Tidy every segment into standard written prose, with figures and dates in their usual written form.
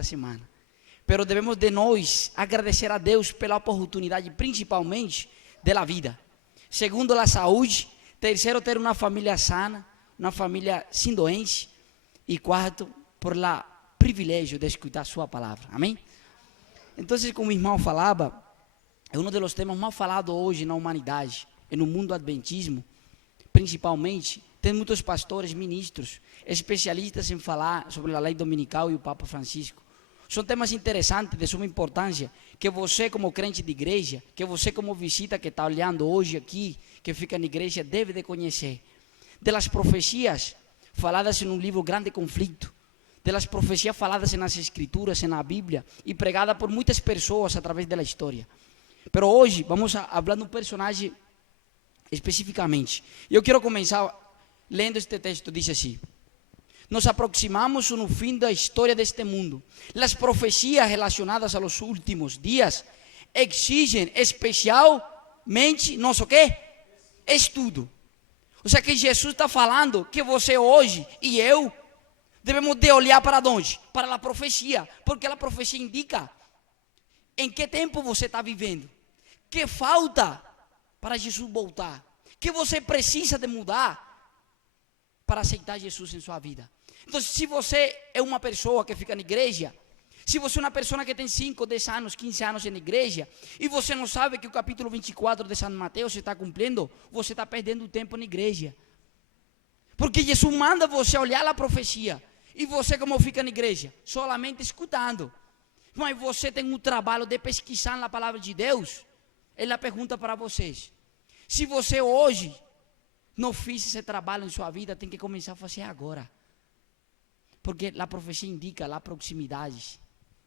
na semana. Pero devemos de nós agradecer a Deus pela oportunidade, principalmente, da vida. Segundo, a saúde. Terceiro, ter uma família sana, uma família sem doença. E quarto, por o privilégio de escutar sua palavra. Amém? Então, como o irmão falava, é um dos temas mais falados hoje na humanidade, e no mundo adventismo, principalmente. Tem muitos pastores, ministros, especialistas em falar sobre a lei dominical e o Papa Francisco. São temas interessantes, de suma importância, que você como crente de igreja, que você como visita que está olhando hoje aqui, que fica na igreja, deve de conhecer. Das profecias faladas em um livro Grande Conflito, das profecias faladas nas escrituras, na Bíblia, e pregadas por muitas pessoas através da história. Mas hoje vamos falar de um personagem especificamente. Eu quero começar lendo este texto, diz assim: nos aproximamos no fim da história deste mundo. As profecias relacionadas aos últimos dias exigem especialmente nosso quê? Estudo. Ou seja, que Jesus está falando que você hoje e eu devemos de olhar para onde? Para a profecia, porque a profecia indica em que tempo você está vivendo, que falta para Jesus voltar, que você precisa de mudar para aceitar Jesus em sua vida. Então, se você é uma pessoa que fica na igreja, se você é uma pessoa que tem 5, 10 anos, 15 anos na igreja, e você não sabe que o capítulo 24 de São Mateus se está cumprindo, você está perdendo tempo na igreja. Porque Jesus manda você olhar a profecia, e você como fica na igreja? Solamente escutando. Mas você tem um trabalho de pesquisar na palavra de Deus. Ele pergunta para vocês: se você hoje não fez esse trabalho em sua vida, tem que começar a fazer agora. Porque a profecia indica a proximidade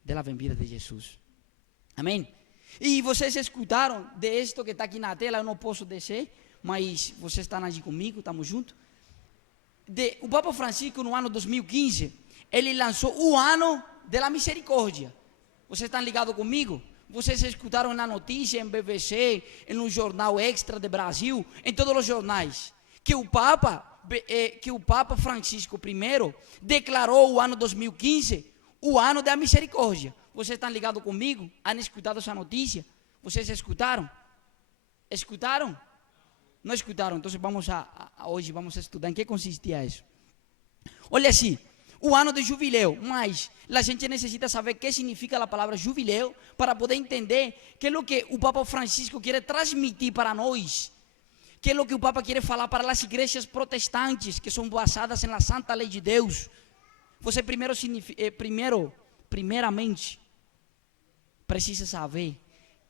da vinda de Jesus. Amém? E vocês escutaram de isto que está aqui na tela, eu não posso descer, mas vocês estão aqui comigo, estamos juntos. O Papa Francisco, no ano 2015, ele lançou o ano da misericórdia. Vocês estão ligados comigo? Vocês escutaram na notícia, em BBC, no Jornal Extra de Brasil, em todos os jornais, que o Papa Francisco I declarou o ano 2015 o ano da misericórdia. Vocês estão ligados comigo? Han escutado essa notícia? Vocês escutaram? Escutaram? Não escutaram? Então hoje vamos estudar em que consistia isso. Olha assim, o ano de jubileu, mas a gente necessita saber o que significa a palavra jubileu para poder entender que é o que o Papa Francisco quer transmitir para nós, que é o que o Papa quer falar para as igrejas protestantes que são basadas na santa lei de Deus. Você primeiramente precisa saber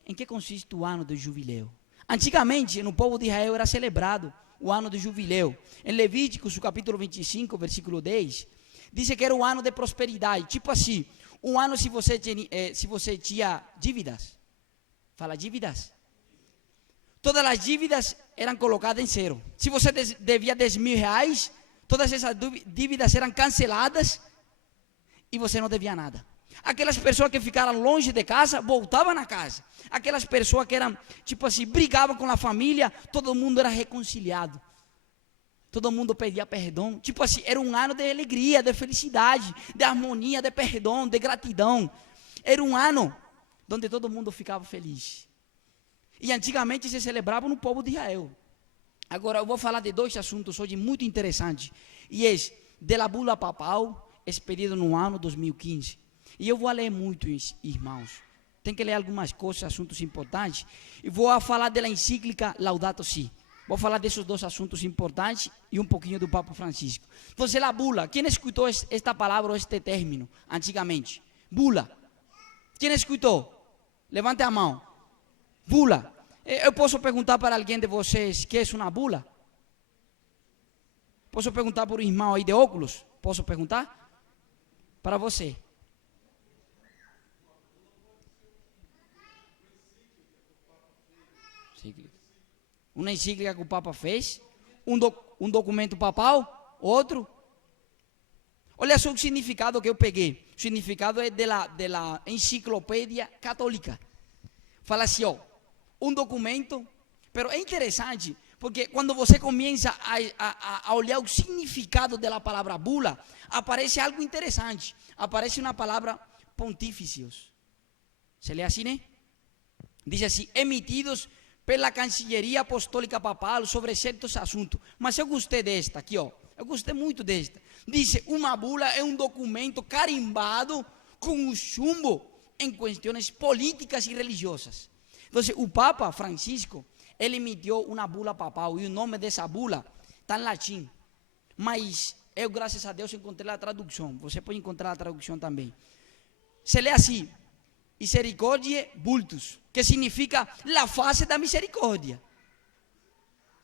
em que consiste o ano do jubileu. Antigamente, no povo de Israel era celebrado o ano do jubileu. Em Levíticos, capítulo 25, versículo 10, diz que era um ano de prosperidade. Tipo assim, um ano se você tinha dívidas. Fala dívidas. Todas as dívidas eram colocadas em zero. Se você devia 10 mil reais, todas essas dívidas eram canceladas e você não devia nada. Aquelas pessoas que ficaram longe de casa, voltavam na casa. Aquelas pessoas que eram, tipo assim, brigavam com a família, todo mundo era reconciliado. Todo mundo pedia perdão. Tipo assim, era um ano de alegria, de felicidade, de harmonia, de perdão, de gratidão. Era um ano onde todo mundo ficava feliz. E antigamente se celebrava no povo de Israel. Agora eu vou falar de dois assuntos hoje muito interessantes. E é da bula papal, expedida no ano 2015. E eu vou ler muito, irmãos. Tem que ler algumas coisas, assuntos importantes. E vou falar da encíclica Laudato Si. Vou falar desses dois assuntos importantes e um pouquinho do Papa Francisco. Então, a bula. Quem escutou esta palavra ou este término antigamente? Bula. Quem escutou? Levante a mão. Bula. Eu posso perguntar para alguém de vocês que é uma bula? Posso perguntar para o irmão aí de óculos? Posso perguntar? Para você. Uma encíclica que o Papa fez, um documento papal, outro. Olha só o significado que eu peguei. O significado é da enciclopédia católica. Fala assim, um documento, pero é interessante, porque quando você começa a olhar o significado da palavra bula, aparece algo interessante. Aparece uma palavra pontífices. Se lê assim, né? Diz assim, emitidos pela Cancilleria Apostólica Papal sobre certos assuntos. Mas eu gostei desta aqui, ó. Eu gostei muito desta. Diz, uma bula é um documento carimbado com o chumbo em questões políticas e religiosas. Então, o Papa Francisco, ele emitiu uma bula papal, e o nome dessa bula está em latim. Mas eu, graças a Deus, encontrei a tradução. Você pode encontrar a tradução também. Se lê assim, Misericordiae Vultus, que significa la face da misericórdia.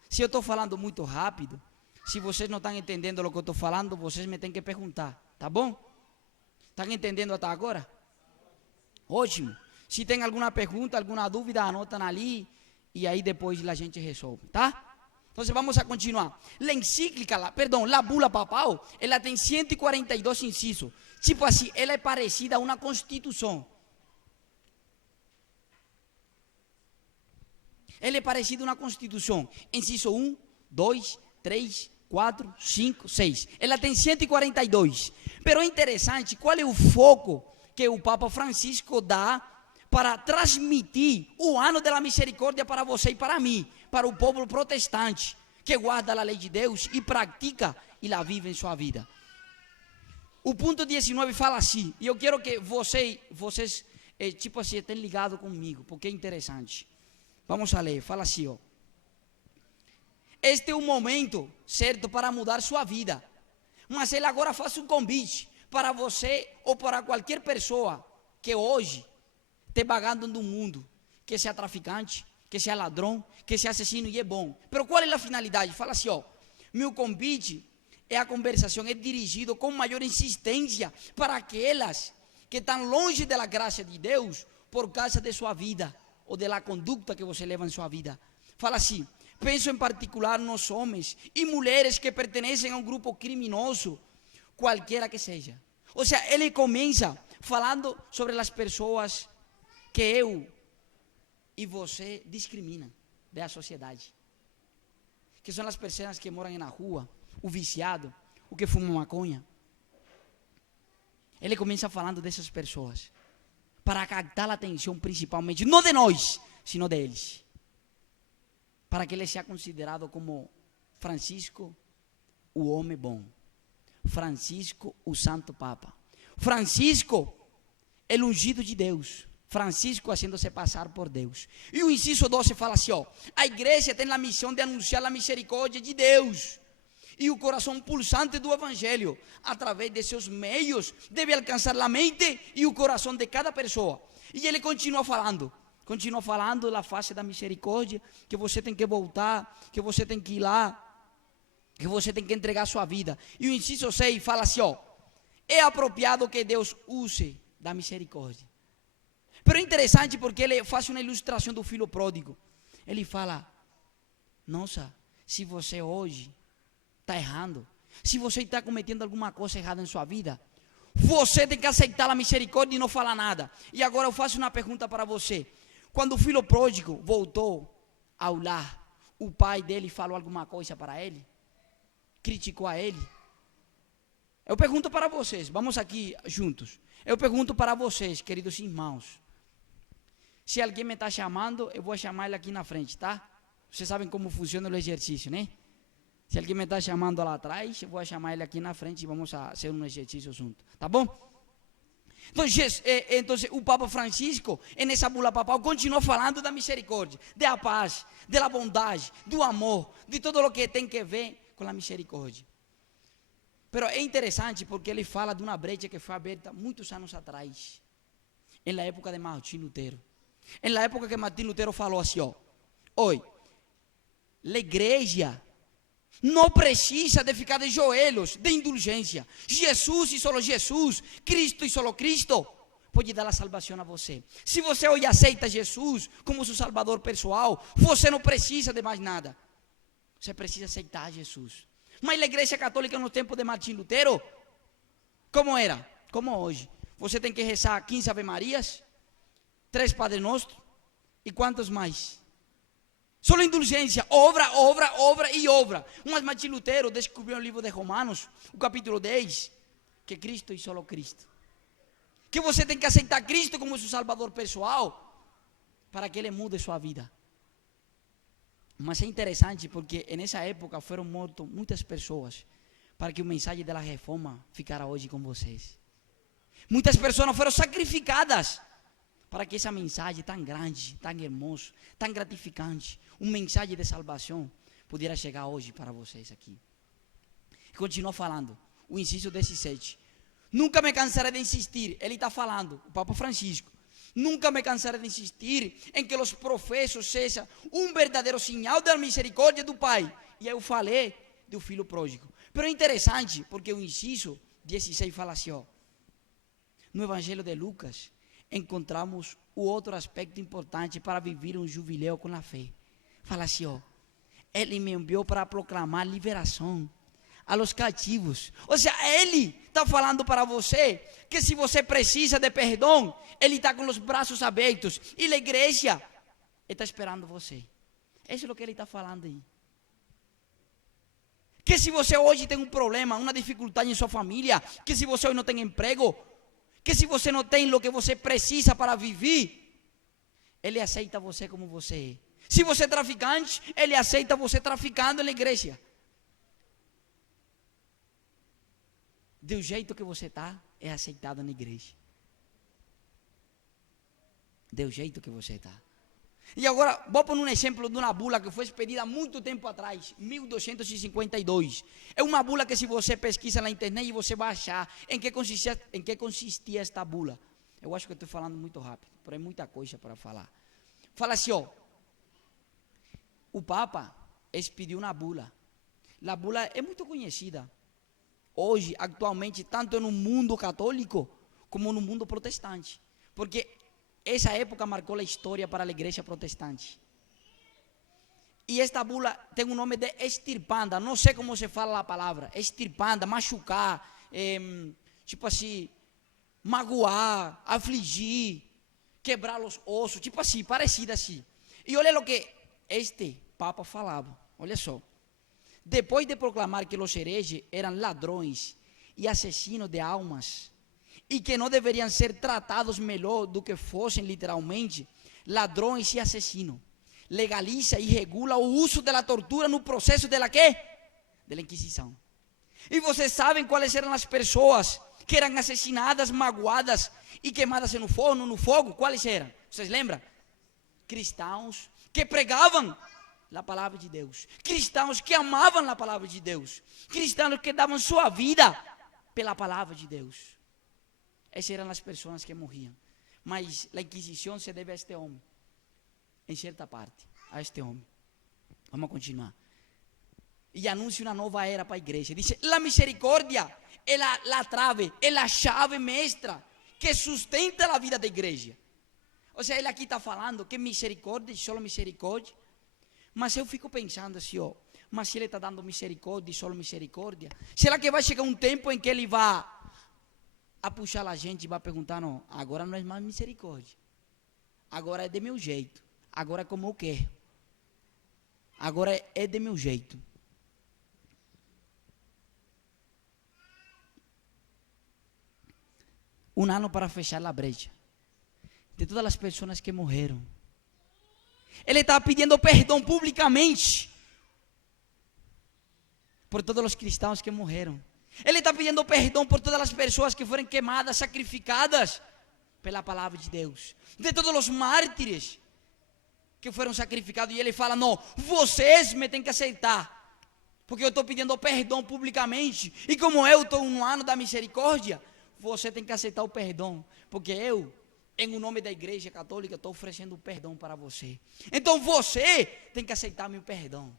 Se eu estou falando muito rápido, se vocês não estão entendendo o que eu estou falando, vocês me têm que perguntar, tá bom? Estão entendendo até agora? Ótimo. Se tem alguma pergunta, alguma dúvida, anotam ali e aí depois a gente resolve, tá? Então vamos a continuar. La encíclica, la bula papal, ela tem 142 incisos. Tipo assim, ela é parecida a uma constituição. Ela é parecida a uma constituição. Inciso 1, 2, 3, 4, 5, 6. Ela tem 142. Pero é interessante, qual é o foco que o Papa Francisco dá para transmitir o ano da misericórdia para você e para mim, para o povo protestante, que guarda a lei de Deus e pratica e la vive em sua vida. O ponto 19 fala assim, e eu quero que vocês tipo assim, estejam ligados comigo, porque é interessante. Vamos a ler, fala assim, ó. Este é o momento certo para mudar sua vida, mas ele agora faz um convite para você ou para qualquer pessoa que hoje esteja vagando no mundo, que seja traficante, que seja ladrão, que seja assassino, e é bom. Mas qual é a finalidade? Fala assim, ó, meu convite é a conversação, é dirigido com maior insistência para aquelas que estão longe da graça de Deus por causa de sua vida ou da conduta que você leva em sua vida. Fala assim, penso em particular nos homens e mulheres que pertencem a um grupo criminoso, qualquer que seja. Ou seja, ele começa falando sobre as pessoas que eu e você discriminam da sociedade. Que são as pessoas que moram na rua, o viciado, o que fuma maconha. Ele começa falando dessas pessoas, para captar a atenção principalmente, não de nós, sino deles. Para que ele seja considerado como Francisco, o homem bom. Francisco, o Santo Papa. Francisco, el ungido de Deus. Francisco haciéndose passar por Deus. E o inciso 12 fala assim, ó, a igreja tem a missão de anunciar a misericórdia de Deus. E o coração pulsante do evangelho, através de seus meios, deve alcançar a mente e o coração de cada pessoa. E ele continua falando da face da misericórdia, que você tem que voltar, que você tem que ir lá, que você tem que entregar sua vida. E o inciso 6 fala assim, ó, é apropriado que Deus use da misericórdia. Pero é interessante porque ele faz uma ilustração do filho pródigo. Ele fala, nossa, se você hoje está errando, se você está cometendo alguma coisa errada em sua vida, você tem que aceitar a misericórdia e não falar nada. E agora eu faço uma pergunta para você. Quando o filho pródigo voltou ao lar, o pai dele falou alguma coisa para ele? Criticou a ele? Eu pergunto para vocês, vamos aqui juntos. Eu pergunto para vocês, queridos irmãos. Se alguém me está chamando, eu vou chamar ele aqui na frente, tá? Vocês sabem como funciona o exercício, né? Se alguém me está chamando lá atrás, eu vou chamar ele aqui na frente e vamos fazer um exercício junto, tá bom? Então, o Papa Francisco, nessa bula papal, continua falando da misericórdia, da paz, da bondade, do amor, de tudo o que tem que ver com a misericórdia. Mas é interessante porque ele fala de uma brecha que foi aberta muitos anos atrás, na época de Martim Lutero. Na época que Martim Lutero falou assim, ó, oi, a igreja não precisa de ficar de joelhos, de indulgência. Jesus e só Jesus, Cristo e só Cristo, pode dar a salvação a você. Se você hoje aceita Jesus como seu salvador pessoal, você não precisa de mais nada. Você precisa aceitar Jesus. Mas a igreja católica no tempo de Martim Lutero, como era? Como hoje. Você tem que rezar 15 Ave Marias, 3 Padre Nostro, e quantos mais? Só indulgência, obra, obra, obra e obra. Mas Martim Lutero descobriu no livro de Romanos, o capítulo 10, que Cristo e só Cristo. que você tem que aceitar Cristo como seu Salvador pessoal, para que Ele mude sua vida. Mas é interessante porque nessa época foram mortas muitas pessoas para que o mensagem da reforma ficara hoje com vocês. Muitas pessoas foram sacrificadas para que essa mensagem tão grande, tão hermosa, tão gratificante, uma mensagem de salvação, pudesse chegar hoje para vocês aqui. Continua falando, o inciso 17. Nunca me cansarei de insistir, ele está falando, o Papa Francisco. Nunca me cansarei de insistir em que os professos sejam um verdadeiro sinal da misericórdia do Pai. E eu falei do filho pródigo. Mas é interessante, porque o inciso 16 fala assim, ó. No Evangelho de Lucas, encontramos o outro aspecto importante para viver um jubileu com a fé. Fala assim, ó. Ele me enviou para proclamar liberação a los cativos. Ou seja, Ele está falando para você que se você precisa de perdão, Ele está com os braços abertos. E a igreja está esperando você. Isso é o que Ele está falando aí. Que se você hoje tem um problema, uma dificuldade em sua família, que se você hoje não tem emprego, que se você não tem o que você precisa para viver, Ele aceita você como você é. Se você é traficante, Ele aceita você traficando na igreja. Do jeito que você está, é aceitado na igreja. Do jeito que você está. E agora, vou pôr um exemplo de uma bula que foi expedida há muito tempo atrás, 1252. É uma bula que se você pesquisa na internet, você vai achar em que consistia esta bula. Eu acho que estou falando muito rápido, porque é muita coisa para falar. Fala assim, ó. O Papa expediu uma bula. A bula é muito conhecida hoje, atualmente, tanto no mundo católico como no mundo protestante. Porque essa época marcou a história para a igreja protestante. E esta bula tem o nome de extirpanda. Não sei como se fala a palavra. Extirpanda, machucar, tipo assim, magoar, afligir, quebrar os ossos, tipo assim, parecido assim. E olha o que este Papa falava. Olha só. Depois de proclamar que os hereges eram ladrões e assassinos de almas, e que não deveriam ser tratados melhor do que fossem literalmente ladrões e assassinos, legaliza e regula o uso da tortura no processo de la quê? Da Inquisição. E vocês sabem quais eram as pessoas que eram assassinadas, magoadas e queimadas no fogo? Quais eram? Vocês lembram? Cristãos que pregavam a palavra de Deus, cristãos que amavam a palavra de Deus, cristãos que davam sua vida pela palavra de Deus. Essas eram as pessoas que morriam. Mas a Inquisição se deve a este homem, em certa parte, a este homem. Vamos continuar. E anuncia uma nova era para a igreja. Diz: a misericórdia é a trave, é a chave mestra que sustenta a vida da igreja. Ou seja, ele aqui está falando que misericórdia, só misericórdia. Mas eu fico pensando assim, ó, mas se ele está dando misericórdia e só misericórdia, será que vai chegar um tempo em que ele vai a puxar a gente e vai perguntar, não, agora não é mais misericórdia, agora é de meu jeito, agora é como eu quero, agora é de meu jeito. Um ano para fechar a brecha de todas as pessoas que morreram. Ele está pedindo perdão publicamente por todos os cristãos que morreram. Ele está pedindo perdão por todas as pessoas que foram queimadas, sacrificadas pela palavra de Deus. De todos os mártires que foram sacrificados. E ele fala, não, vocês me têm que aceitar. Porque eu estou pedindo perdão publicamente. E como eu estou no ano da misericórdia, você tem que aceitar o perdão. Porque eu, em nome da igreja católica, estou oferecendo perdão para você. Então você tem que aceitar meu perdão.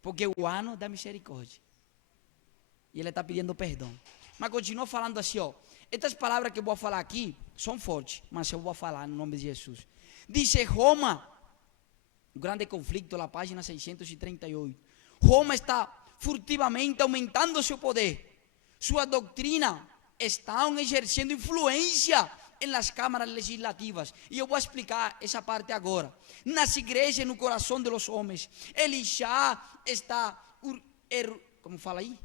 Porque é o ano da misericórdia. E ele está pedindo perdão. Mas continua falando assim, ó. Estas palavras que eu vou falar aqui são fortes, mas eu vou falar no nome de Jesus. Diz Roma, o grande conflito, na página 638. Roma está furtivamente aumentando seu poder. Sua doutrina está exercendo influência em las câmaras legislativas. E eu vou explicar essa parte agora. Nas igrejas, no coração dos homens, ele já está, como fala aí?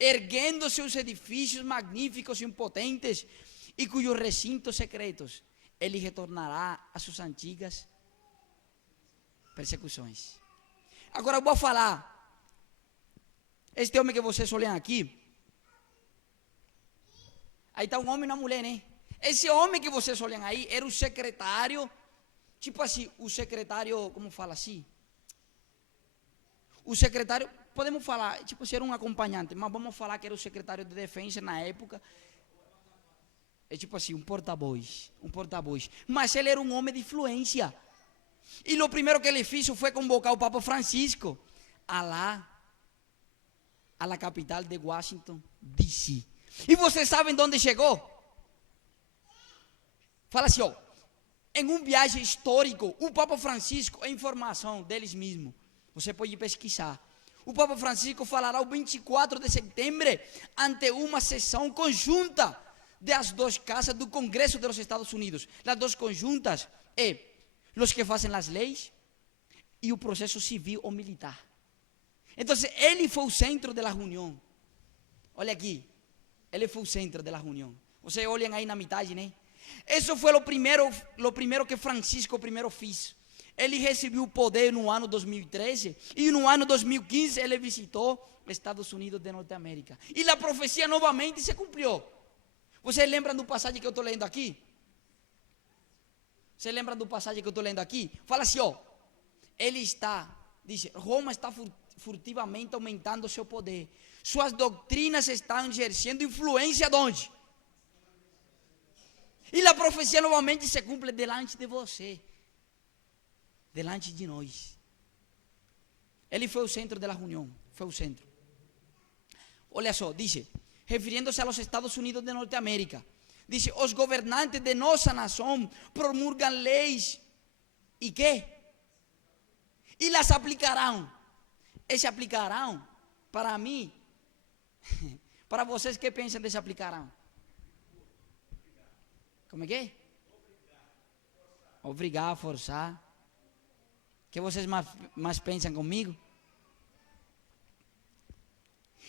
Erguendo seus edifícios magníficos e impotentes e cujos recintos secretos ele retornará às suas antigas persecuções. Agora eu vou falar. Este homem que vocês olham aqui, aí está um homem e uma mulher, né? Esse homem que vocês olham aí era o secretário, tipo assim, o secretário, como fala assim? O secretário, podemos falar, tipo, ser um acompanhante, mas vamos falar que era o secretário de defesa na época. É tipo assim, um porta-voz. Mas ele era um homem de influência. E o primeiro que ele fez foi convocar o Papa Francisco a la capital de Washington, D.C. E vocês sabem de onde chegou? Fala assim, ó, em um viagem histórico, o Papa Francisco, é informação deles mesmos, você pode pesquisar. O Papa Francisco falará o 24 de setembro ante uma sessão conjunta das duas casas do Congresso dos Estados Unidos. As duas conjuntas é os que fazem as leis e o processo civil ou militar. Então, ele foi o centro da reunião. Olha aqui, ele foi o centro da reunião. Vocês olham aí na metade, né? Isso foi o primeiro que Francisco primeiro fez. Ele recebeu o poder no ano 2013 e no ano 2015 ele visitou Estados Unidos de Norte-América. E a profecia novamente se cumpriu. Vocês lembram do passagem que eu estou lendo aqui? Vocês lembram do passagem que eu estou lendo aqui? Fala assim, ó. Ele diz, Roma está furtivamente aumentando seu poder. Suas doutrinas estão exercendo influência de onde? E a profecia novamente se cumpre delante de você. Delante de nós. Ele foi o centro da reunião. Foi o centro. Olha só, diz, referindo-se aos Estados Unidos de Norte-América, diz, os governantes de nossa nação promulgam leis. E quê? E las aplicarão. E se aplicarão, para mim, para vocês que pensam de se aplicarão? Como é que é? Obrigar, forçar. Que vocês mais pensam comigo?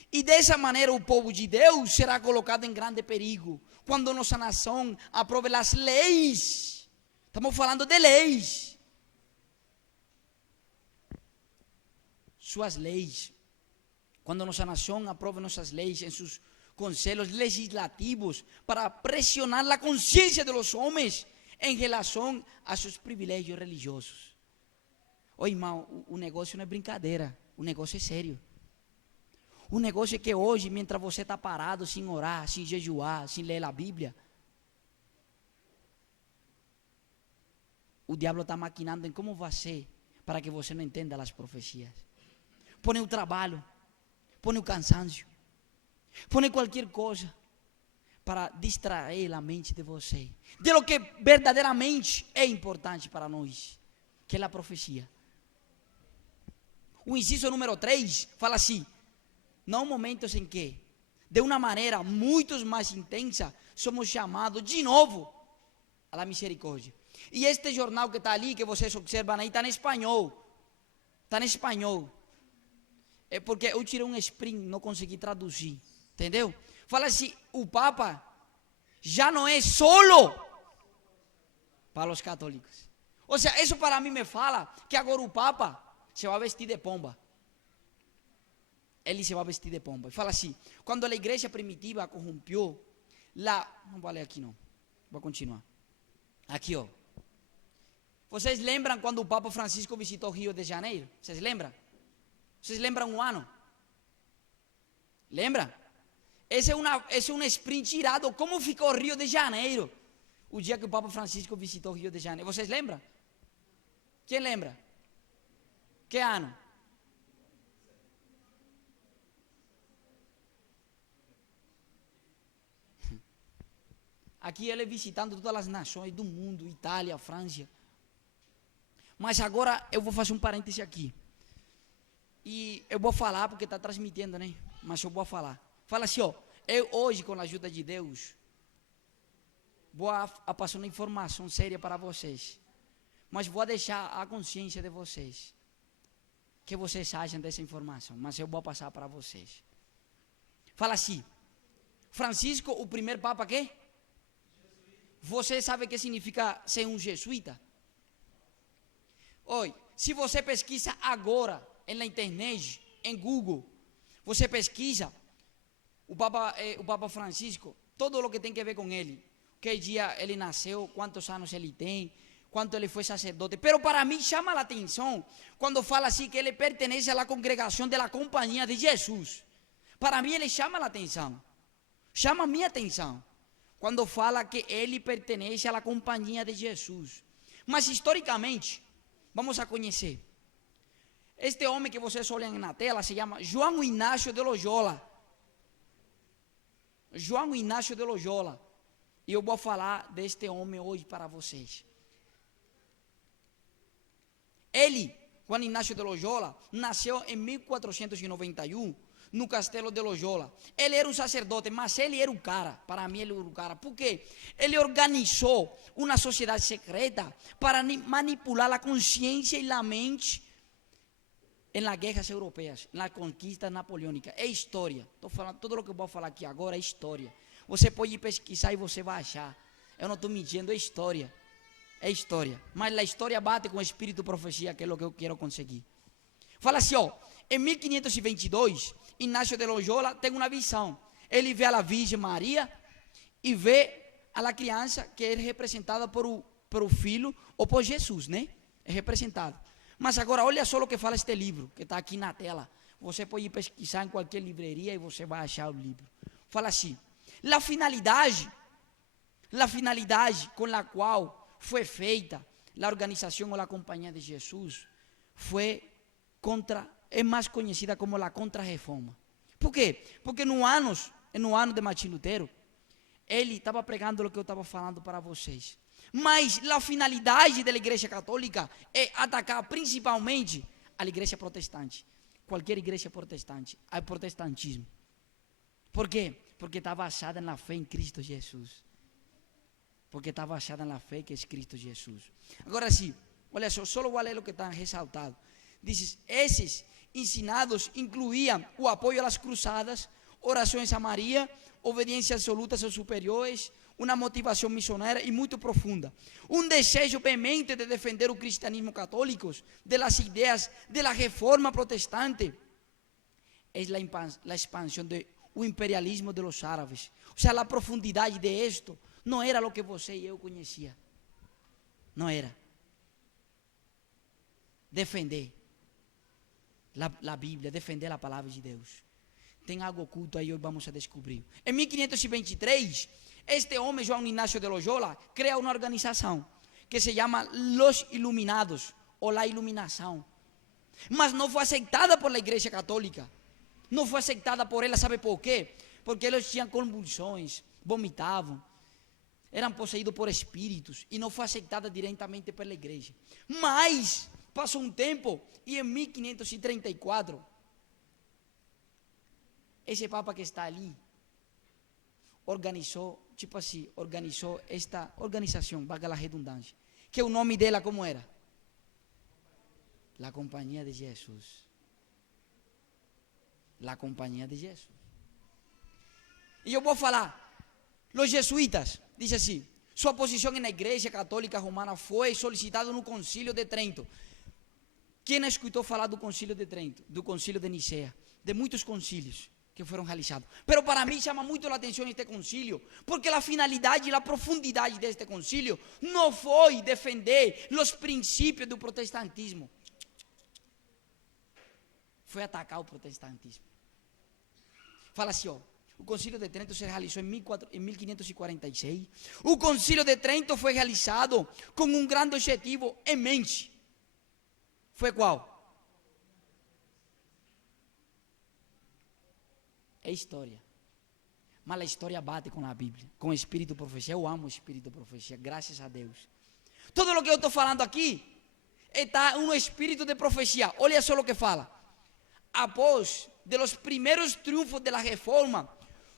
E dessa maneira o povo de Deus será colocado em grande perigo quando nossa nação aprove as leis. Estamos falando de leis. Suas leis. Quando nossa nação aprove nossas leis em seus conselhos legislativos para pressionar a consciência dos homens em relação a seus privilégios religiosos. Ô irmão, o negócio não é brincadeira, o negócio é sério. O negócio é que hoje, mientras você está parado, sem orar, sem jejuar, sem ler a Bíblia, o diabo está maquinando em como vai ser para que você não entenda as profecias. Põe o trabalho, põe o cansaço, põe qualquer coisa para distrair a mente de você de lo que verdadeiramente é importante para nós, que é a profecia. O inciso número 3 fala assim: não momentos em que, de uma maneira muito mais intensa, somos chamados de novo à misericórdia. E este jornal que está ali, que vocês observam aí, está em espanhol. Está em espanhol. É porque eu tirei um sprint, não consegui traduzir. Entendeu? Fala assim, o Papa já não é solo para os católicos. Ou seja, isso para mim me fala que agora o Papa se vai vestir de pomba. Ele se vai vestir de pomba. E fala assim, quando a igreja primitiva corrompeu, não vale aqui não, vou continuar. Aqui, ó. Vocês lembram quando o Papa Francisco visitou Rio de Janeiro? Vocês lembram? Vocês lembram um ano? Lembra? Esse é um sprint tirado. Como ficou Rio de Janeiro o dia que o Papa Francisco visitou Rio de Janeiro? Vocês lembram? Quem lembra? Que ano? Aqui ele visitando todas as nações do mundo, Itália, França. Mas agora eu vou fazer um parêntese aqui. E eu vou falar porque está transmitindo, né? Mas eu vou falar. Fala assim, ó. Eu hoje, com a ajuda de Deus, vou passar uma informação séria para vocês. Mas vou deixar a consciência de vocês. Que vocês acham dessa informação. Mas eu vou passar para vocês. Fala assim. Francisco, o primeiro Papa quê? Você sabe o que significa ser um jesuíta? Oi, se você pesquisa agora na internet, em Google, você pesquisa o Papa Francisco, todo o que tem a ver com ele. Que dia ele nasceu, quantos anos ele tem, quanto ele foi sacerdote. Pero para mim chama a atenção quando fala assim que ele pertence à congregação da Companhia de Jesus. Para mim ele chama a atenção. Chama a minha atenção. Quando fala que ele pertence à Companhia de Jesus. Mas historicamente, vamos a conhecer. Este homem que vocês olham na tela se chama João Inácio de Loyola. João Inácio de Loyola. E eu vou falar deste homem hoje para vocês. Ele, João Inácio de Loyola, nasceu em 1491 no Castelo de Loyola. Ele era um sacerdote, mas ele era um cara. Para mim ele era um cara. Por quê? Ele organizou uma sociedade secreta para manipular a consciência e a mente nas guerras europeias, na conquista napoleônica. É história. Estou falando, tudo o que eu vou falar aqui agora é história. Você pode pesquisar e você vai achar. Eu não estou mentindo, é história. É história. Mas a história bate com o espírito de profecia, que é o que eu quero conseguir. Fala assim, ó. Em 1522, Inácio de Loyola tem uma visão. Ele vê a Virgem Maria e vê a criança que é representada por o filho ou por Jesus, né? É representado. Mas agora, olha só o que fala este livro, que está aqui na tela. Você pode pesquisar em qualquer livreria e você vai achar o livro. Fala assim, a finalidade com a qual foi feita a organização ou a Companhia de Jesus é mais conhecida como a Contra-Reforma. Por quê? Porque no ano de Martim Lutero, ele estava pregando o que eu estava falando para vocês. Mas a finalidade da Igreja Católica é atacar principalmente a Igreja Protestante. Qualquer igreja protestante, o protestantismo. Por quê? Porque está basada na fé em Cristo Jesus. Porque está basada na fé que é Cristo Jesus. Agora sim, olha só vou ler o que está ressaltado. Diz, esses ensinados incluíam o apoio às cruzadas, orações a Maria, obediência absoluta aos superiores, uma motivação missionária e muito profunda. Um desejo veemente de defender o cristianismo católico, das ideias da reforma protestante. É a expansão do imperialismo de los árabes. Ou seja, a profundidade de esto não era o que você e eu conhecia. Não era. Defender a Bíblia, defender a palavra de Deus. Tem algo oculto aí, hoje vamos a descobrir. Em 1523, este homem, João Inácio de Loyola, cria uma organização que se chama Los Iluminados, ou la Iluminação. Mas não foi aceitada por a Igreja Católica. Não foi aceitada por ela, sabe por quê? Porque eles tinham convulsões, vomitavam, eram possuídos por espíritos, e não foi aceitada diretamente pela Igreja. Mas passou um tempo, e em 1534, esse Papa que está ali, organizou esta organização, valga a redundância, que o nome dela como era? La Companhia de Jesus. La Companhia de Jesus. E eu vou falar, os jesuítas, diz assim, sua posição na Igreja Católica Romana foi solicitada no Concílio de Trento. Quem escutou falar do Concílio de Trento, do Concílio de Nicea, de muitos concílios que foram realizados? Pero para mim chama muito a atenção este concílio, porque a finalidade e a profundidade deste concílio não foi defender os princípios do protestantismo, foi atacar o protestantismo. Fala assim, ó, o Concílio de Trento se realizou em 1546. O Concílio de Trento foi realizado com um grande objetivo em mente. Foi qual? É história. Mas a história bate com a Bíblia, com o Espírito de Profecia. Eu amo o Espírito de Profecia, graças a Deus. Tudo o que eu estou falando aqui está um Espírito de Profecia. Olha só o que fala. Após de los primeiros triunfos de la Reforma,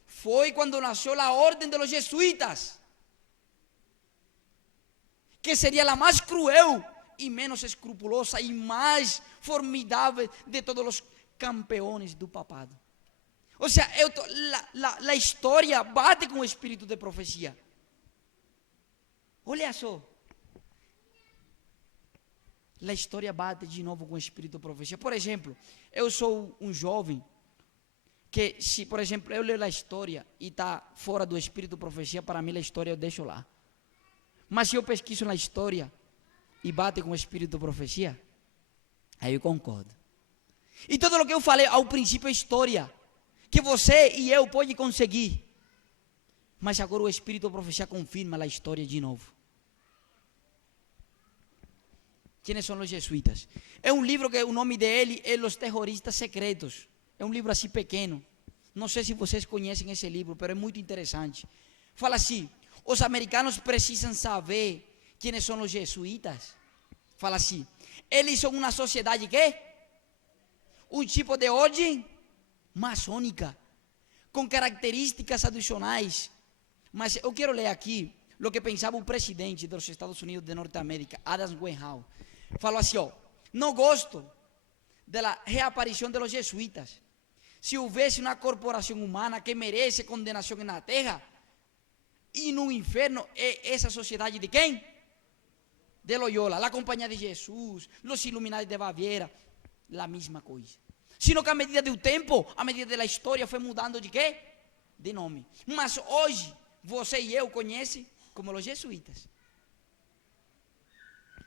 foi quando nasceu a Ordem de los Jesuítas, que seria a mais cruel e menos escrupulosa e mais formidável de todos os campeões do papado. Ou seja, a história bate com o espírito de profecia. Olha só. A história bate de novo com o espírito de profecia. Por exemplo, eu sou um jovem que, se, por exemplo, eu leio a história e está fora do espírito de profecia, para mim a história eu deixo lá. Mas se eu pesquiso na história e bate com o espírito de profecia, aí eu concordo. E tudo o que eu falei ao princípio é história, que você e eu pode conseguir. Mas agora o espírito de profecia confirma a história de novo. Quem são os jesuítas? É um livro que o nome dele é Os Terroristas Secretos. É um livro assim pequeno. Não sei se vocês conhecem esse livro, mas é muito interessante. Fala assim: os americanos precisam saber quem são os jesuítas. Fala assim: eles são uma sociedade que? Um tipo de ordem maçônica, com características adicionais. Mas eu quero ler aqui o que pensava o presidente dos Estados Unidos de Norte-América, Adams Greenhow. Falou assim: ó, não gosto da reaparição dos jesuítas. Se houvesse uma corporação humana que merece condenação na terra e no inferno, é essa sociedade de quem? De Loyola, a Companhia de Jesus, os Iluminados de Baviera, a mesma coisa. Sino que a medida do tempo, a medida da história foi mudando de quê? De nome. Mas hoje, você e eu conhecem como os jesuítas.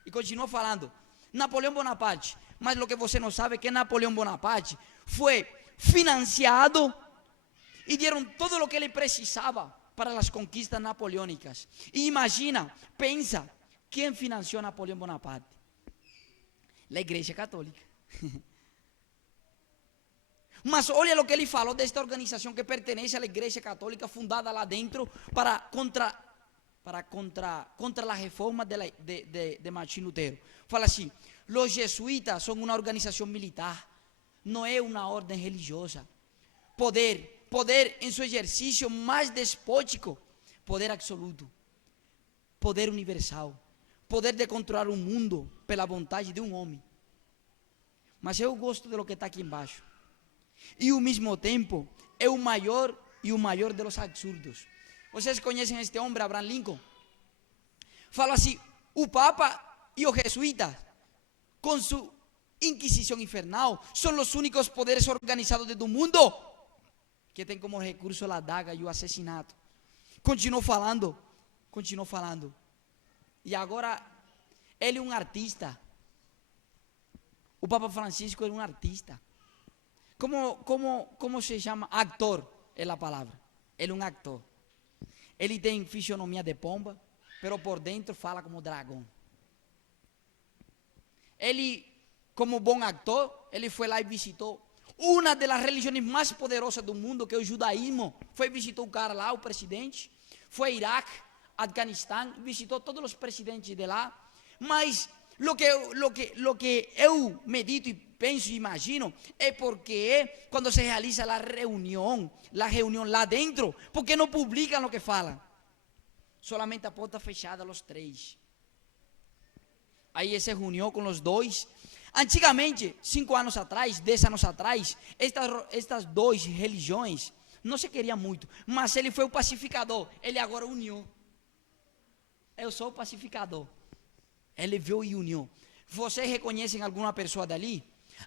E continua falando, Napoleão Bonaparte. Mas o que você não sabe é que Napoleão Bonaparte foi financiado e deram todo o que ele precisava para as conquistas napoleônicas. E imagina, pensa, quem financiou Napoleão Bonaparte? A Igreja Católica. Mas olha o que ele falou desta organização que pertence à Igreja Católica, fundada lá dentro contra a reforma de Martin Lutero. Fala assim: os jesuítas são uma organização militar, não é uma ordem religiosa. Poder em seu exercício mais despótico, poder absoluto, poder universal, poder de controlar o mundo pela vontade de um homem. Mas eu gosto de lo que está aqui embaixo. E ao mesmo tempo é o maior dos absurdos. Vocês conhecem este homem, Abraham Lincoln? Fala assim: o Papa e os jesuítas, com sua Inquisição infernal, são os únicos poderes organizados do mundo que tem como recurso a daga e o assassinato. Continuou falando. E agora, ele é um artista. O Papa Francisco é um artista. Como se chama? Actor é a palavra. Ele é um actor. Ele tem fisionomia de pomba, pero por dentro fala como dragão. Ele, como bom actor, ele foi lá e visitou uma das religiões mais poderosas do mundo, que é o judaísmo. Foi visitar o cara lá, o presidente. Foi a Iraque, Afeganistão, visitou todos os presidentes de lá. Mas lo que eu medito e penso e imagino é porque quando se realiza a reunião lá dentro, porque não publicam o que falam. Solamente a porta fechada, os três. Aí se reuniu com os dois. Antigamente, 5 anos atrás, 10 anos atrás, estas duas religiões não se queriam muito, mas ele foi o pacificador. Ele agora uniu. Eu sou o pacificador. Ele veio e uniu. Vocês reconhecem alguma pessoa dali?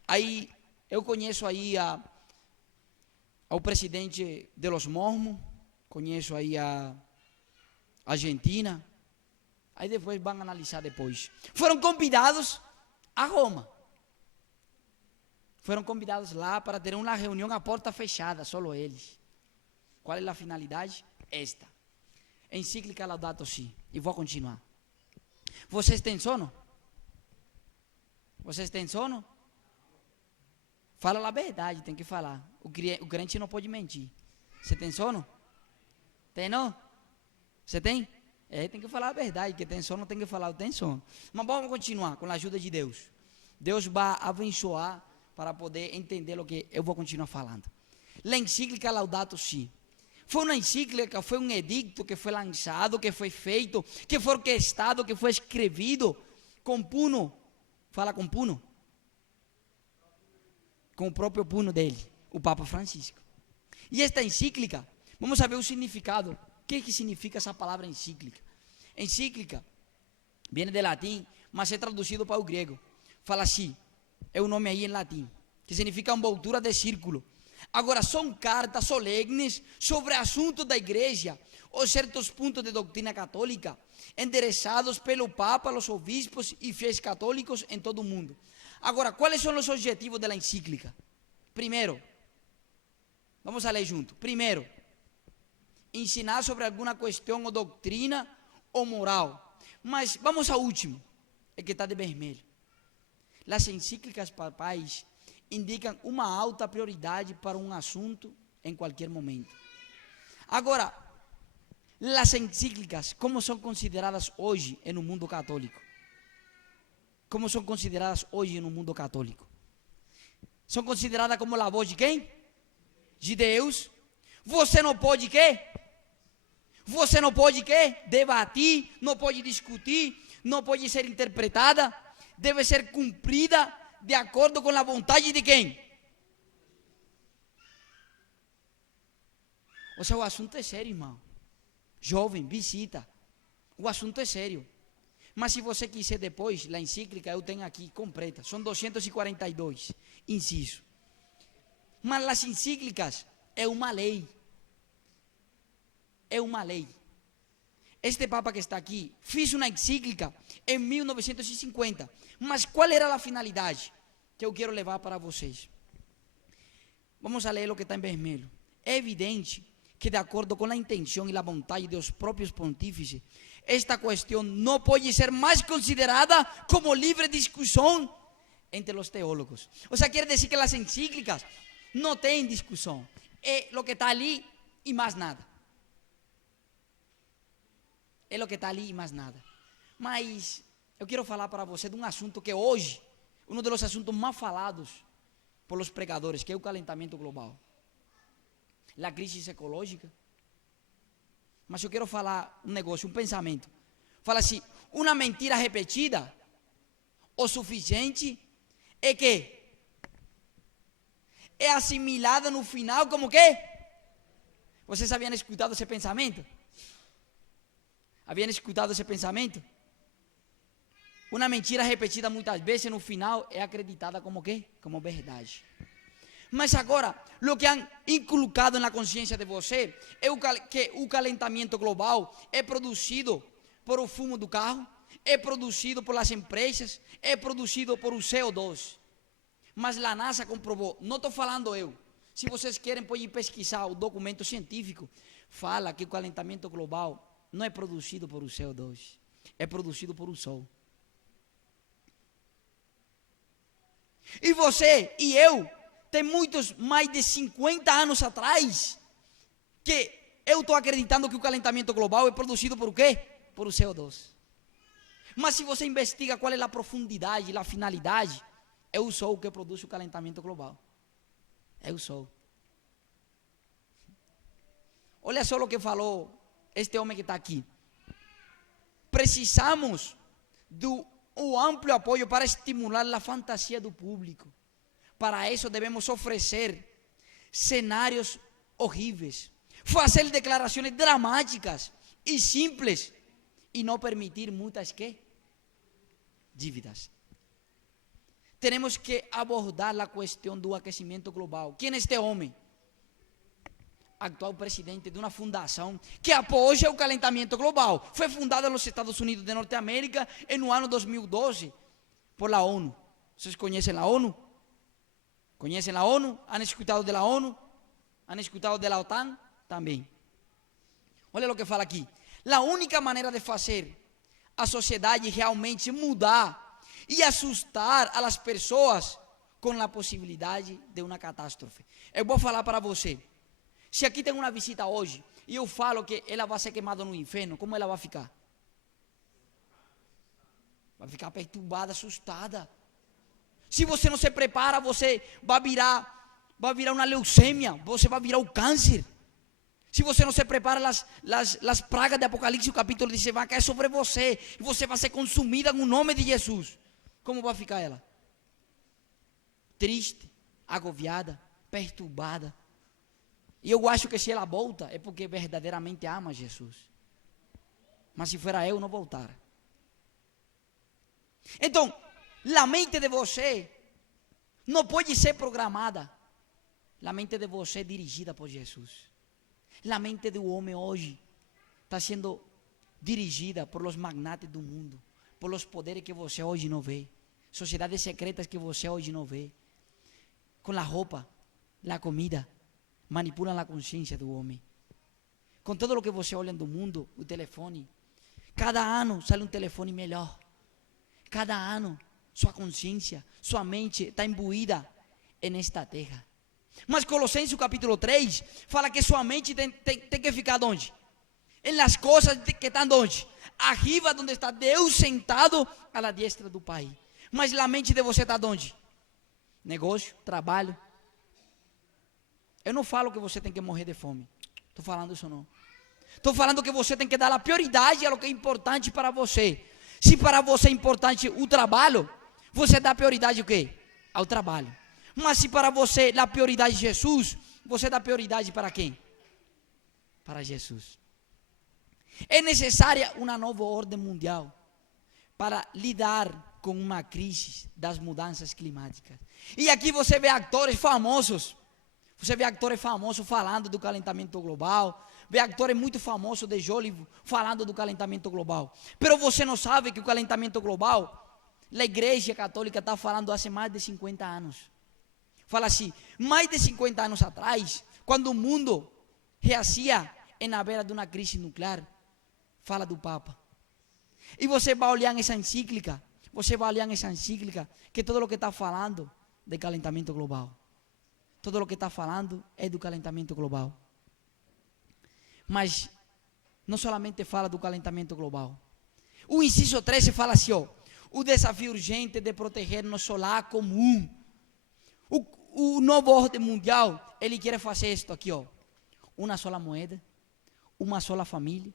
Aí eu conheço aí ao presidente de los Mormons, conheço aí a Argentina. Aí depois vão analisar depois. Foram convidados a Roma. Foram convidados lá para ter uma reunião à porta fechada, só eles. Qual é a finalidade? Esta. Encíclica Laudato Si. E vou continuar. Vocês têm sono? Vocês têm sono? Fala a verdade, tem que falar. O crente não pode mentir. Você tem sono? Tem não? Você tem? Tem que falar a verdade, que tem sono, tem que falar, tem sono. Mas vamos continuar com a ajuda de Deus. Deus vai abençoar para poder entender o que eu vou continuar falando. A encíclica Laudato Si. Foi uma encíclica, foi um edicto que foi lançado, que foi feito, que foi orquestrado, que foi escrevido com punho. Fala com punho. Com o próprio punho dele, o Papa Francisco. E esta encíclica, vamos saber o significado. O que significa essa palavra encíclica? Encíclica viene de latim, mas é traduzido para o grego. Fala assim, é o nome aí em latim, que significa envoltura de círculo. Agora, são cartas solenes sobre assuntos da igreja ou certos pontos de doutrina católica, endereçados pelo Papa, os obispos e fiéis católicos em todo o mundo. Agora, quais são os objetivos da encíclica? Primeiro, vamos a ler junto. Primeiro, ensinar sobre alguma questão ou doutrina ou moral. Mas vamos ao último, é que está de vermelho. As encíclicas papais indicam uma alta prioridade para um assunto em qualquer momento. Agora, as encíclicas, como são consideradas hoje no mundo católico? Como são consideradas hoje no mundo católico? São consideradas como a voz de quem? De Deus. Você não pode quê? Você não pode quê? Debater, não pode discutir, não pode ser interpretada, deve ser cumprida de acordo com a vontade de quem? Ou seja, o assunto é sério, irmão. Jovem, visita. O assunto é sério. Mas se você quiser depois, a encíclica eu tenho aqui completa. São 242 incisos. Mas as encíclicas é uma lei. É uma lei. Este Papa que está aqui fez uma encíclica em 1950. Mas qual era a finalidade que eu quero levar para vocês? Vamos a ler o que está em vermelho. É evidente que, de acordo com a intenção e a vontade dos próprios pontífices, esta questão não pode ser mais considerada como livre discussão entre os teólogos. Ou seja, quer dizer que as encíclicas não têm discussão. É o que está ali e mais nada. É o que está ali e mais nada. Mas eu quero falar para você de um assunto que hoje, um dos assuntos mais falados por os pregadores, que é o calentamento global. A crise ecológica. Mas eu quero falar um negócio, um pensamento. Fala assim, uma mentira repetida o suficiente é que é assimilada no final como que? Vocês haviam escutado esse pensamento? Haviam escutado esse pensamento? Uma mentira repetida muitas vezes no final é acreditada como quê? Como verdade. Mas agora, o que han inculcado na consciência de você é que o calentamento global é produzido por o fumo do carro, é produzido por as empresas, é produzido por o CO2. Mas a NASA comprovou, não estou falando eu. Se vocês querem, podem pesquisar o documento científico. Fala que o calentamento global não é produzido por o CO2, é produzido por o Sol. E você e eu, tem muitos, mais de 50 anos atrás, que eu estou acreditando que o calentamento global é produzido por quê? Por o CO2. Mas se você investiga qual é a profundidade, a finalidade, é o Sol que produz o calentamento global. É o Sol. Olha só o que falou este homem que está aqui. Precisamos do amplo apoio para estimular a fantasia do público. Para isso devemos oferecer cenários horríveis, fazer declarações dramáticas e simples e não permitir muitas dívidas. Temos que abordar a questão do aquecimento global. Quem é este homem? Atual presidente de uma fundação que apoia o calentamento global. Foi fundada nos Estados Unidos de Norteamérica no ano 2012 por a ONU. Vocês conhecem a ONU? Conhecem a ONU? Han escutado da ONU? Han escutado da OTAN? Também. Olha o que fala aqui. A única maneira de fazer a sociedade realmente mudar e assustar as pessoas com a possibilidade de uma catástrofe. Eu vou falar para você. Se aqui tem uma visita hoje e eu falo que ela vai ser queimada no inferno, como ela vai ficar? Vai ficar perturbada, assustada. Se você não se prepara, você vai virar uma leucemia, você vai virar o câncer. Se você não se prepara, as pragas de Apocalipse, o capítulo 16, vai cair sobre você, e você vai ser consumida no nome de Jesus. Como vai ficar ela? Triste, agobiada, perturbada. E eu acho que se ela volta, é porque verdadeiramente ama Jesus. Mas se fora eu, não voltara. Então, a mente de você não pode ser programada. A mente de você é dirigida por Jesus. A mente do homem hoje está sendo dirigida por os magnates do mundo, por os poderes que você hoje não vê, sociedades secretas que você hoje não vê. Com a roupa, a comida, manipulam a consciência do homem. Com tudo o que você olha do mundo, o telefone. Cada ano sai um telefone melhor. Cada ano, sua consciência, sua mente está imbuída nesta terra. Mas Colossenses capítulo 3 fala que sua mente tem que ficar onde? Em las coisas que estão onde? Arriba, onde está Deus sentado à la diestra do Pai. Mas a mente de você está onde? Negócio, trabalho. Eu não falo que você tem que morrer de fome. Estou falando isso não. Estou falando que você tem que dar a prioridade a lo que é importante para você. Se para você é importante o trabalho, você dá prioridade o quê? Ao trabalho. Mas se para você a prioridade é Jesus, você dá prioridade para quem? Para Jesus. É necessária uma nova ordem mundial para lidar com uma crise das mudanças climáticas. E aqui você vê atores famosos. Você vê atores famosos falando do calentamento global. Vê atores muito famosos de Hollywood falando do calentamento global. Mas você não sabe que o calentamento global, a igreja católica está falando há mais de 50 anos. Fala assim, mais de 50 anos atrás, quando o mundo reacia na beira de uma crise nuclear, fala do Papa. E você vai olhar essa encíclica, que todo o que está falando de calentamento global. Todo o que está falando é do calentamento global. Mas não solamente fala do calentamento global. O inciso 13 fala assim, o desafio urgente de proteger nosso lar comum. O novo ordem mundial, ele quer fazer isto aqui, uma sola moeda, uma sola família,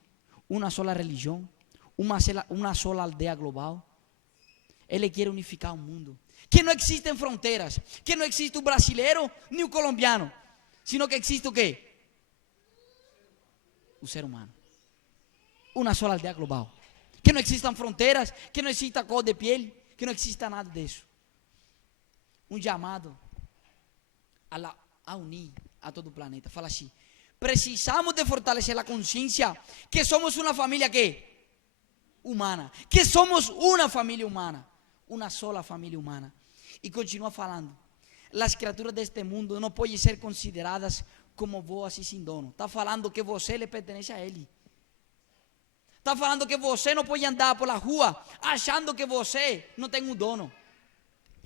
uma sola religião, uma sola aldeia global. Ele quer unificar o mundo. Que não existem fronteiras, que não existe o brasileiro nem o colombiano, sino que existe o quê? O ser humano. Uma sola aldeia global. Que não existam fronteiras, que não exista cor de pele, que não exista nada disso. Um chamado a unir a todo o planeta. Fala assim, precisamos de fortalecer a consciência que somos uma família que? Humana. Que somos uma família humana. Uma sola família humana. E continua falando, as criaturas deste mundo não podem ser consideradas como boas e sem dono. Está falando que você lhe pertence a ele. Está falando que você não pode andar pela rua achando que você não tem um dono.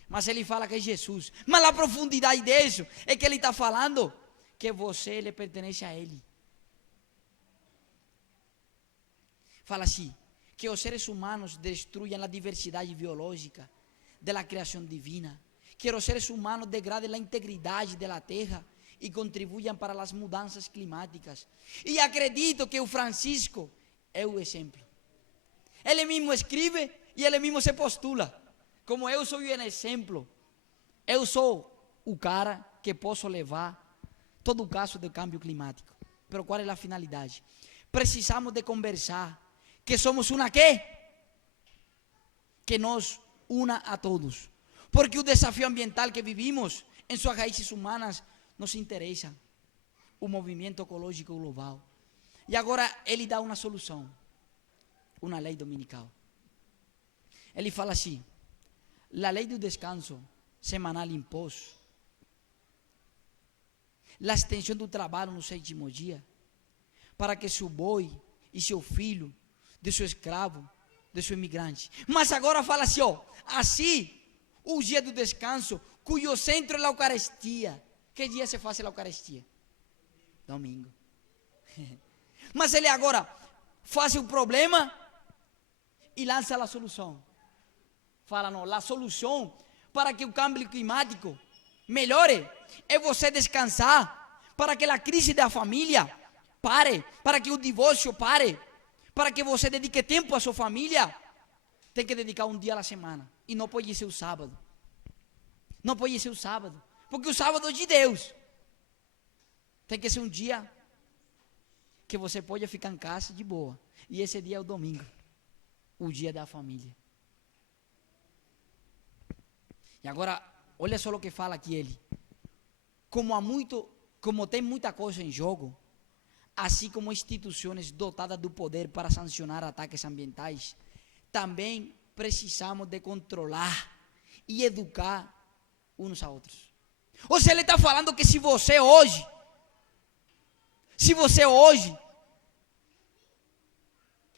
Mas ele fala que é Jesus. Mas a profundidade disso é que ele está falando que você lhe pertence a ele. Fala assim, que os seres humanos destruam a diversidade biológica da criação divina. Que os seres humanos degradem a integridade da terra e contribuam para as mudanças climáticas. E acredito que o Francisco é o exemplo. Ele mesmo escreve e ele mesmo se postula. Como eu sou um exemplo, eu sou o cara que posso levar todo o caso do câmbio climático. Mas qual é a finalidade? Precisamos de conversar, que somos uma quê? Que nos una a todos. Porque o desafio ambiental que vivimos em suas raízes humanas nos interessa. O movimento ecológico global. E agora ele dá uma solução. Uma lei dominical. Ele fala assim, a lei do descanso semanal impôs a extensão do trabalho no 7º dia, para que seu boi e seu filho, de seu escravo, de seu imigrante. Mas agora fala assim, assim, o dia do descanso, cujo centro é a Eucaristia. Que dia se faz a Eucaristia? Domingo. Mas ele agora faz o problema e lança a solução. Fala, não, a solução para que o câmbio climático melhore é você descansar, para que a crise da família pare, para que o divórcio pare, para que você dedique tempo à sua família. Tem que dedicar um dia à semana, e não pode ser o sábado. Não pode ser o sábado, porque o sábado é de Deus. Tem que ser um dia que você pode ficar em casa de boa. E esse dia é o domingo, o dia da família. E agora, olha só o que fala aqui ele. Como tem muita coisa em jogo, assim como instituições dotadas do poder para sancionar ataques ambientais, também precisamos de controlar e educar uns a outros. Ou seja, ele está falando que se você hoje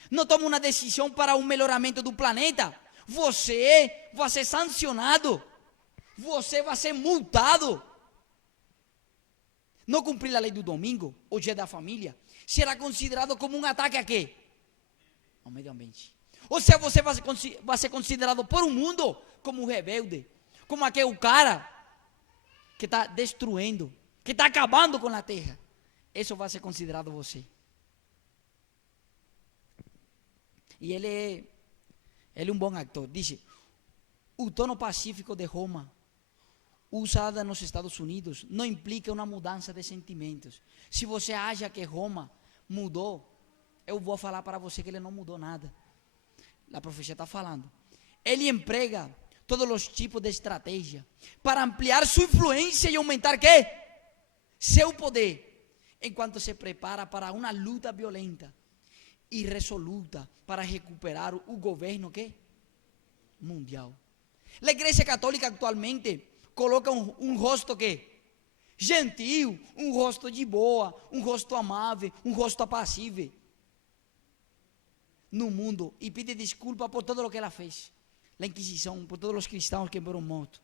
não toma uma decisão para o melhoramento do planeta, você vai ser sancionado, você vai ser multado. Não cumprir a lei do domingo, o dia da família, será considerado como um ataque a quê? Ao meio ambiente. Ou seja, você vai ser considerado por um mundo como um rebelde, como aquele cara que está destruindo, que está acabando com a terra. Isso vai ser considerado você. E ele é um bom ator. Diz, o tono pacífico de Roma, usada nos Estados Unidos, não implica uma mudança de sentimentos. Se você acha que Roma mudou, eu vou falar para você que ele não mudou nada. A profecia está falando. Ele emprega todos os tipos de estratégia para ampliar sua influência e aumentar quê? Seu poder, enquanto se prepara para uma luta violenta e resoluta para recuperar o governo quê? Mundial. A Igreja Católica atualmente coloca um rosto que gentil, um rosto de boa, um rosto amável, um rosto apassível no mundo e pede desculpa por tudo o que ela fez. A Inquisição, por todos os cristãos que foram mortos.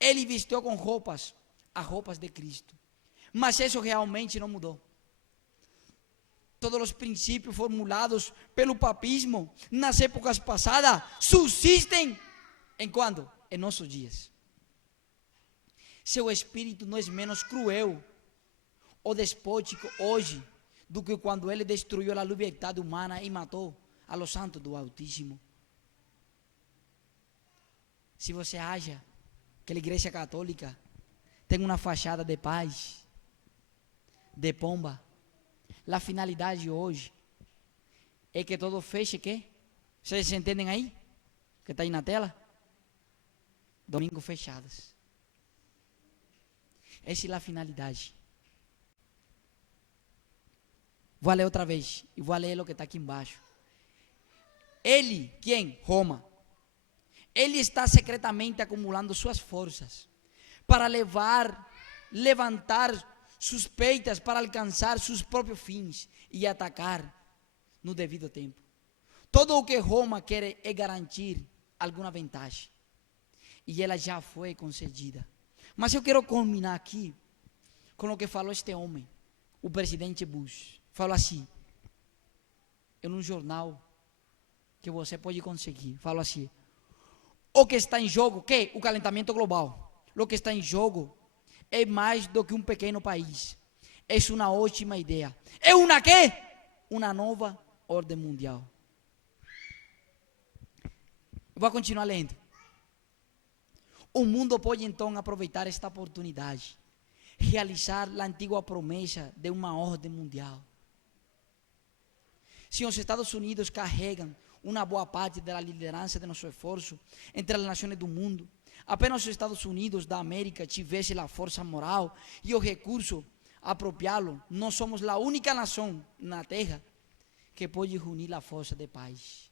Ele vestiu com as roupas de Cristo. Mas isso realmente não mudou. Todos os princípios formulados pelo papismo nas épocas passadas subsistem em quando? Em nossos dias. Seu espírito não é menos cruel ou despótico hoje do que quando ele destruiu a liberdade humana e matou a los santos do Altíssimo. Se você acha que a Igreja Católica tem uma fachada de paz, de pomba, a finalidade hoje é que todo feche, que? Vocês entendem aí? Que está aí na tela? Domingo fechados. Essa é a finalidade. Vou ler outra vez. E vou ler o que está aqui embaixo. Ele, quem? Roma. Ele está secretamente acumulando suas forças para levantar suspeitas para alcançar seus próprios fins e atacar no devido tempo. Todo o que Roma quer é garantir alguma vantagem. E ela já foi concedida. Mas eu quero culminar aqui com o que falou este homem, o presidente Bush. Falou assim, em um jornal que você pode conseguir. Falou assim, o que está em jogo, que? O calentamento global. O que está em jogo é mais do que um pequeno país. É uma ótima ideia. É uma quê? Uma nova ordem mundial. Vou continuar lendo. O mundo pode então aproveitar esta oportunidade, realizar a antiga promessa de uma ordem mundial. Se os Estados Unidos carregam uma boa parte da liderança de nosso esforço entre as nações do mundo, apenas os Estados Unidos da América tivessem a força moral e o recurso a apropriá-lo, nós somos a única nação na Terra que pode reunir a força de paz.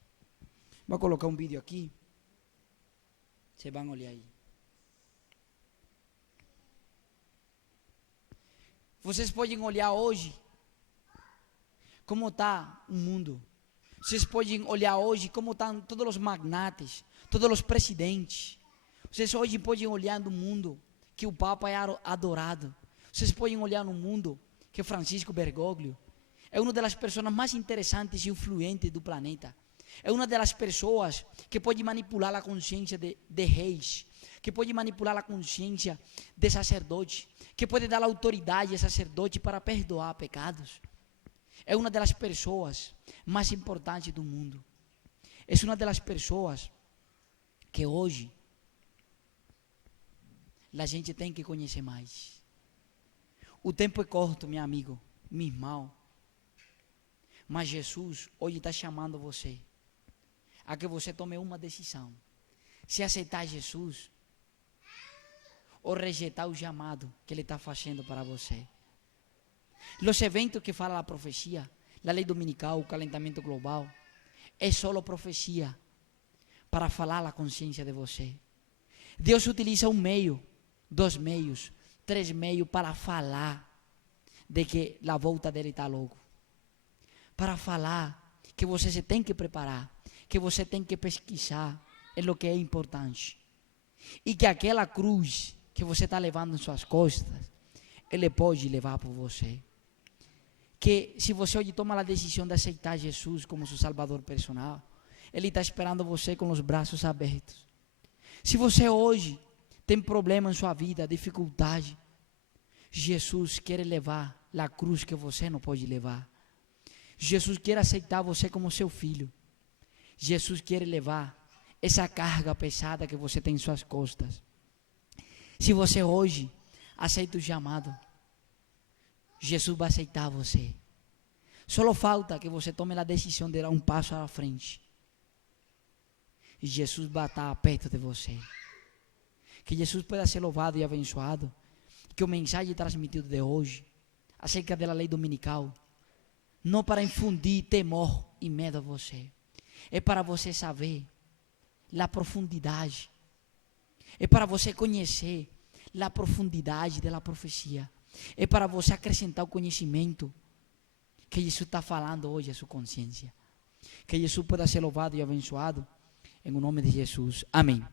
Vou colocar um vídeo aqui. Vocês vão olhar aí. Vocês podem olhar hoje como está o mundo. Vocês podem olhar hoje como estão todos os magnatas, todos os presidentes. Vocês hoje podem olhar no mundo que o Papa é adorado. Vocês podem olhar no mundo que Francisco Bergoglio é uma das pessoas mais interessantes e influentes do planeta. É uma das pessoas que pode manipular a consciência de reis, que pode manipular a consciência de sacerdotes, que pode dar autoridade a sacerdote para perdoar pecados. É uma das pessoas mais importantes do mundo. É uma das pessoas que hoje a gente tem que conhecer mais. O tempo é curto, meu amigo, meu irmão. Mas Jesus hoje está chamando você a que você tome uma decisão. Se aceitar Jesus ou rejeitar o chamado que Ele está fazendo para você. Os eventos que fala a profecia, a lei dominical, o calentamento global, é só profecia para falar a consciência de você. Deus utiliza um meio, 2 meios, 3 meios para falar de que a volta dele está logo. Para falar que você se tem que preparar, que você tem que pesquisar em o que é importante. E que aquela cruz que você está levando em suas costas, Ele pode levar por você. Que se você hoje toma a decisão de aceitar Jesus como seu Salvador personal, Ele está esperando você com os braços abertos. Se você hoje tem problema em sua vida, dificuldade, Jesus quer levar a cruz que você não pode levar. Jesus quer aceitar você como seu filho. Jesus quer levar essa carga pesada que você tem em suas costas. Se você hoje aceita o chamado, Jesus vai aceitar você. Só falta que você tome a decisão de dar um passo à frente. E Jesus vai estar perto de você. Que Jesus pueda ser louvado e abençoado. Que o mensagem transmitido de hoje, acerca da lei dominical, não para infundir temor e medo a você, é para você saber a profundidade, é para você conhecer a profundidade da profecia, é para você acrescentar o conhecimento que Jesus está falando hoje à sua consciência. Que Jesus pueda ser louvado e abençoado, em nome de Jesus. Amém.